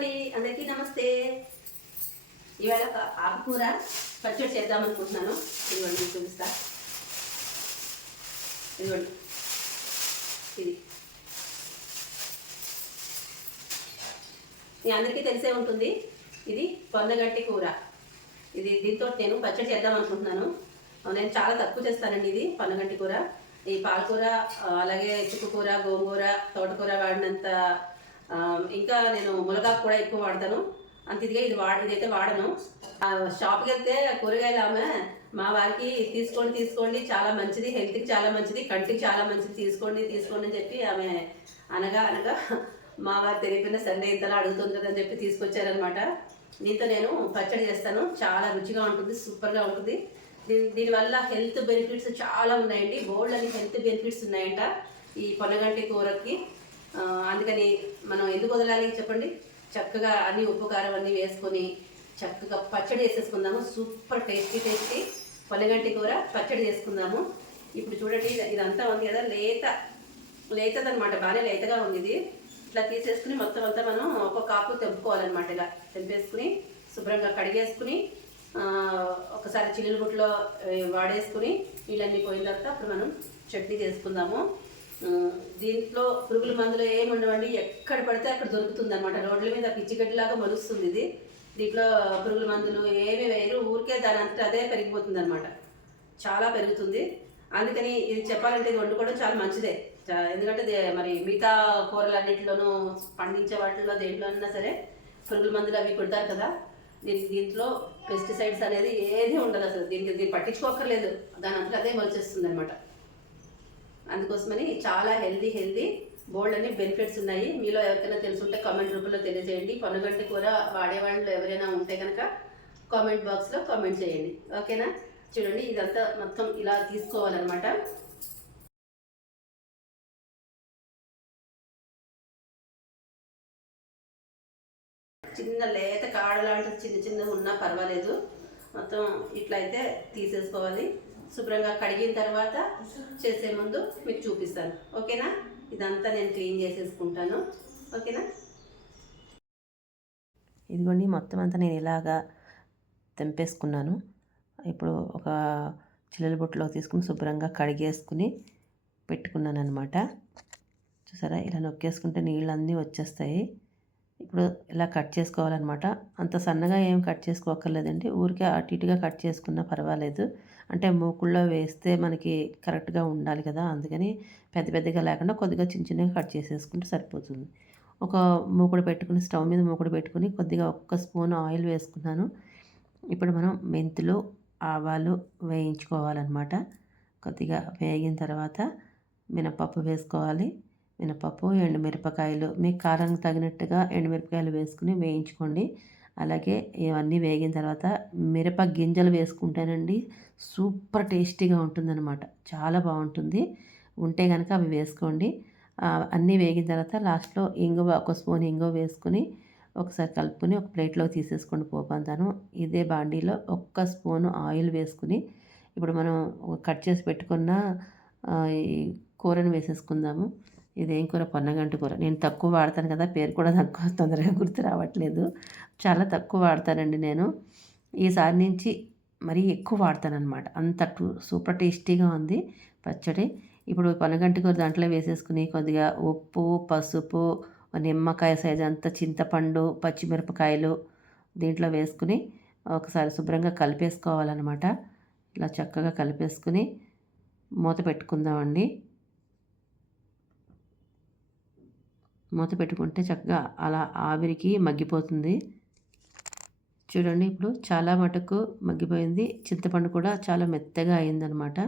అండి, అందరికీ నమస్తే. ఇవాళ ఒక ఆకుకూర పచ్చడి చేద్దాం అనుకుంటున్నాను. ఇదిగోండి చూపిస్తా. ఇదిగోండి ఇది మీ అందరికీ తెలిసే ఉంటుంది. ఇది పొన్నగంటి కూర. దీంతో నేను పచ్చడి చేద్దాం అనుకుంటున్నాను. నేను చాలా తక్కువ చేస్తానండి ఇది పొన్నగంటి కూర. ఈ పాలకూర, అలాగే చుక్కకూర, గోంగూర, తోటకూర వాడినంత ఇంకా నేను మునగాకు కూడా ఎక్కువ వాడతాను. అంత ఇదిగా ఇదైతే వాడను. షాప్కి వెళ్తే కూరగాయలు ఆమె మా వారికి తీసుకోండి చాలా మంచిది, హెల్త్కి చాలా మంచిది, కంటికి చాలా మంచిది, తీసుకోండి అని చెప్పి ఆమె అనగా మా వారు తెలియకుండా సండే ఇంతలా అడుగుతుంది కదా అని చెప్పి తీసుకొచ్చారనమాట. దీంతో నేను పచ్చడి చేస్తాను. చాలా రుచిగా ఉంటుంది, సూపర్గా ఉంటుంది. దీనివల్ల హెల్త్ బెనిఫిట్స్ చాలా ఉన్నాయండి. బోల్డ్ అని హెల్త్ బెనిఫిట్స్ ఉన్నాయంట ఈ పొన్నగంటి కూరకి. అందుకని మనం ఎందుకు వదలాలి చెప్పండి. చక్కగా అన్ని ఉప్పు కారం అన్నీ వేసుకొని చక్కగా పచ్చడి వేసేసుకుందాము. సూపర్ టేస్టీ పొన్నగంటి కూర పచ్చడి చేసుకుందాము. ఇప్పుడు చూడండి, ఇదంతా ఉంది కదా, లేతదనమాట. బాగానే లేతగా ఉంది ఇది. ఇట్లా తీసేసుకుని మొత్తం అంతా మనం ఒక్కొక్క ఆకు తెంపుకోవాలన్నమాట. ఇలా తెంపేసుకుని శుభ్రంగా కడిగేసుకుని ఒకసారి చిల్లుల బుట్టలో వాడేసుకుని నీళ్ళన్నీ పోయిన తర్వాత అప్పుడు మనం చట్నీ చేసుకుందాము. దీంట్లో పురుగుల మందులు ఏమి ఉండవండి. ఎక్కడ పడితే అక్కడ దొరుకుతుంది అనమాట. రోడ్ల మీద పిచ్చిగడ్డిలాగా మలుస్తుంది ఇది. దీంట్లో పురుగుల మందులు ఏమి వేయరు. ఊరికే దాని అంతా అదే పెరిగిపోతుంది అనమాట. చాలా పెరుగుతుంది. అందుకని ఇది చెప్పాలంటే ఇది వండుకోవడం చాలా మంచిదే. ఎందుకంటే మరి మిగతా కూరలన్నింటిలోనూ పండించే వాటిల్లో దేంట్లోనైనా సరే పురుగుల మందులు అవి కొడతారు కదా. దీంట్లో పెస్టిసైడ్స్ అనేది ఏది ఉండదు అసలు. దీన్ని పట్టించుకోక్కర్లేదు. దాని అంతా అదే మొలిచేస్తుంది అనమాట. అందుకోసమని చాలా హెల్దీ బోల్డ్ అని బెనిఫిట్స్ ఉన్నాయి. మీలో ఎవరికైనా తెలుసుంటే కామెంట్ రూపంలో తెలియజేయండి. పొన్నగంటి కూర వాడేవాళ్ళు ఎవరైనా ఉంటే కనుక కామెంట్ బాక్స్లో కామెంట్ చేయండి. ఓకేనా? చూడండి, ఇదంతా మొత్తం ఇలా తీసుకోవాలన్నమాట. చిన్న లేత కాడ లాంటి చిన్నగా ఉన్నా పర్వాలేదు. మొత్తం ఇట్లా అయితే తీసేసుకోవాలి. శుభ్రంగా కడిగిన తర్వాత చేసే ముందు మీకు చూపిస్తాను. ఓకేనా? ఇదంతా నేను క్లీన్ చేసేసుకుంటాను. ఓకేనా? ఇదిగోండి, మొత్తం అంతా నేను ఇలాగా తెంపేసుకున్నాను. ఇప్పుడు ఒక చిల్లల బుట్టలో తీసుకుని శుభ్రంగా కడిగేసుకుని పెట్టుకున్నాను అనమాట. చూసారా, ఇలా నొక్కేసుకుంటే నీళ్ళన్నీ వచ్చేస్తాయి. ఇప్పుడు ఇలా కట్ చేసుకోవాలన్నమాట. అంత సన్నగా ఏం కట్ చేసుకోక్కర్లేదండి. ఊరికే అటు ఇటుగా కట్ చేసుకున్నా పర్వాలేదు. అంటే మూకుల్లో వేస్తే మనకి కరెక్ట్గా ఉండాలి కదా. అందుకని పెద్దగా లేకుండా కొద్దిగా చిన్నగా కట్ చేసేసుకుంటే సరిపోతుంది. ఒక మూకుడు పెట్టుకుని, స్టవ్ మీద మూకుడు పెట్టుకుని కొద్దిగా ఒక్క స్పూన్ ఆయిల్ వేసుకున్నాను. ఇప్పుడు మనం మెంతులు, ఆవాలు వేయించుకోవాలన్నమాట. కొద్దిగా వేగిన తర్వాత మినపప్పు వేసుకోవాలి. మినపప్పు, ఎండుమిరపకాయలు, మీకు కారం తగినట్టుగా ఎండుమిరపకాయలు వేసుకుని వేయించుకోండి. అలాగే ఇవన్నీ వేగిన తర్వాత మిరప గింజలు వేసుకుంటేనండి సూపర్ టేస్టీగా ఉంటుందన్నమాట. చాలా బాగుంటుంది. ఉంటే కనుక అవి వేసుకోండి. అన్నీ వేగిన తర్వాత లాస్ట్లో ఇంగువ, ఒక స్పూన్ ఇంగువ వేసుకుని ఒకసారి కలుపుకొని ఒక ప్లేట్లో తీసేసుకోండి పోపంతాను. ఇదే బాండీలో ఒక్క స్పూను ఆయిల్ వేసుకుని ఇప్పుడు మనం కట్ చేసి పెట్టుకున్న ఈ కూరను వేసేసుకుందాము. ఇదేం కూర? పొన్నగంటి కూర. నేను తక్కువ వాడతాను కదా, పేరు కూడా తక్కువ, తొందరగా గుర్తు రావట్లేదు. చాలా తక్కువ వాడతానండి నేను. ఈసారి నుంచి మరీ ఎక్కువ వాడతానన్నమాట. అంత సూపర్ టేస్టీగా ఉంది పచ్చడి. ఇప్పుడు పొన్నగంటి కూర దాంట్లో వేసేసుకుని కొద్దిగా ఉప్పు, పసుపు, నిమ్మకాయ సైజు అంత చింతపండు, పచ్చిమిరపకాయలు దీంట్లో వేసుకుని ఒకసారి శుభ్రంగా కలిపేసుకోవాలన్నమాట. ఇలా చక్కగా కలిపేసుకుని మూత పెట్టుకుందామండి. మూత పెట్టుకుంటే చక్కగా అలా ఆవిరికి మగ్గిపోతుంది. చూడండి, ఇప్పుడు చాలా మటుకు మగ్గిపోయింది. చింతపండు కూడా చాలా మెత్తగా అయిందనమాట.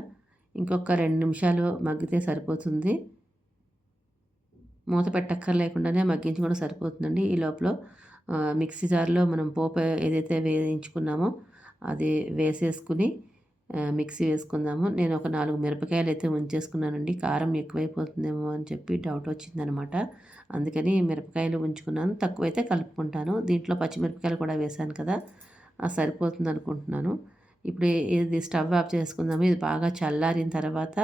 ఇంకొక 2 నిమిషాలు మగ్గితే సరిపోతుంది. మూత పెట్టక్కర్లేకుండానే మగ్గించుకోవడం సరిపోతుందండి. ఈ లోపల మిక్సీ జార్లో మనం పోపు ఏదైతే వేయించుకున్నామో అది వేసేసుకుని మిక్సీ వేసుకుందాము. నేను ఒక 4 మిరపకాయలు అయితే ఉంచేసుకున్నానండి. కారం ఎక్కువైపోతుందేమో అని చెప్పి డౌట్ వచ్చిందనమాట. అందుకని మిరపకాయలు ఉంచుకున్నాను. తక్కువైతే కలుపుకుంటాను. దీంట్లో పచ్చిమిరపకాయలు కూడా వేశాను కదా, సరిపోతుంది అనుకుంటున్నాను. ఇప్పుడు ఇది స్టవ్ ఆఫ్ చేసుకుందాము. ఇది బాగా చల్లారిన తర్వాత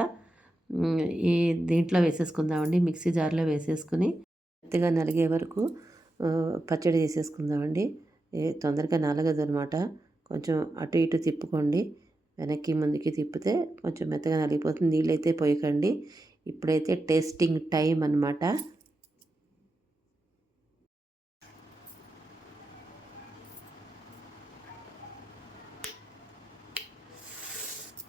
ఈ దీంట్లో వేసేసుకుందామండి. మిక్సీ జార్లో వేసేసుకుని మెత్తగా నలిగే వరకు పచ్చడి చేసేసుకుందామండి. తొందరగా నలగదు అనమాట. కొంచెం అటు ఇటు తిప్పుకోండి. వెనక్కి ముందుకి తిప్పితే కొంచెం మెత్తగా నలిగిపోతుంది. నీళ్ళైతే పోయకండి. ఇప్పుడైతే టేస్టింగ్ టైం అనమాట.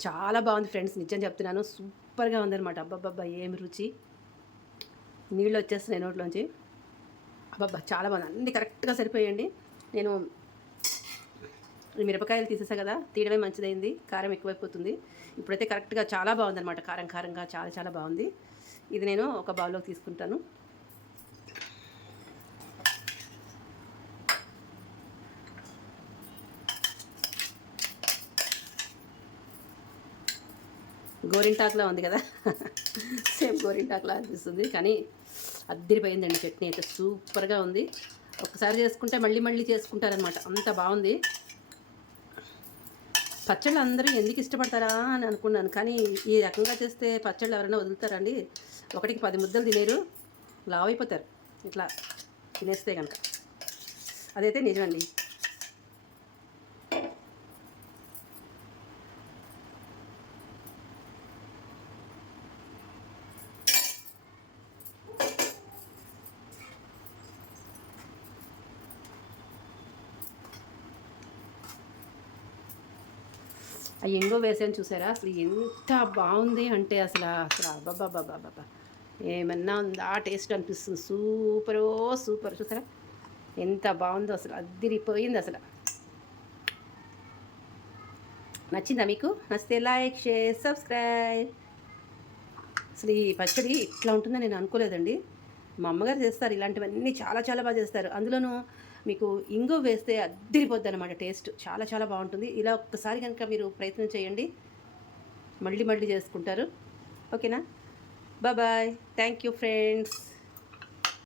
చాలా బాగుంది ఫ్రెండ్స్, నిజం చెప్తున్నాను. సూపర్గా ఉందన్నమాట. అబ్బబ్బబ్బా ఏమి రుచి! నీళ్ళు వచ్చేస్తున్నాయి నోట్లోంచి. అబ్బబ్బా చాలా బాగుంది. అన్నీ కరెక్ట్గా సరిపోయండి. నేను ఈ మిరపకాయలు తీసేసా కదా, తీయడమే మంచిదైంది. కారం ఎక్కువైపోతుంది. ఇప్పుడైతే కరెక్ట్గా చాలా బాగుందన్నమాట. కారంగా చాలా చాలా బాగుంది. ఇది నేను ఒక బౌల్లోకి తీసుకుంటాను. గోరింటాకులా ఉంది కదా, సేమ్ గోరింటాకులా అనిపిస్తుంది. కానీ అద్దరిపోయిందండి. చట్నీ అయితే సూపర్గా ఉంది. ఒక్కసారి చేసుకుంటే మళ్ళీ మళ్ళీ చేసుకుంటారనమాట, అంత బాగుంది. పచ్చళ్ళు అందరూ ఎందుకు ఇష్టపడతారా అని అనుకున్నాను. కానీ ఈ రకంగా చేస్తే పచ్చళ్ళు ఎవరైనా వదులుతారండి? ఒకటికి 10 ముద్దలు తినేరు, లావు అయిపోతారు ఇట్లా తినేస్తే కనుక. అదైతే నిజమండి. ఆ ఎంగో వేసాను చూసారా, అసలు ఎంత బాగుంది అంటే అసలు అబ్బబ్బబ్బబ్బబ్బా ఏమన్నా ఉందా టేస్ట్ అనిపిస్తుంది. సూపర్ చూసారా ఎంత బాగుందో, అసలు అద్దిరిపోయింది అసలు. నచ్చిందా మీకు? నచ్చితే లైక్, షేర్, సబ్స్క్రైబ్. అసలు ఈ పచ్చడి ఇట్లా ఉంటుందని నేను అనుకోలేదండి. మా అమ్మగారు చేస్తారు ఇలాంటివన్నీ, చాలా చాలా బాగా చేస్తారు. అందులోనూ మీకు ఇంగు వేస్తే అద్దరిపోద్ది అనమాట. టేస్ట్ చాలా చాలా బాగుంటుంది. ఇలా ఒక్కసారి కనుక మీరు ప్రయత్నం చేయండి, మళ్ళీ చేసుకుంటారు. ఓకేనా? బాయ్. Thank you friends.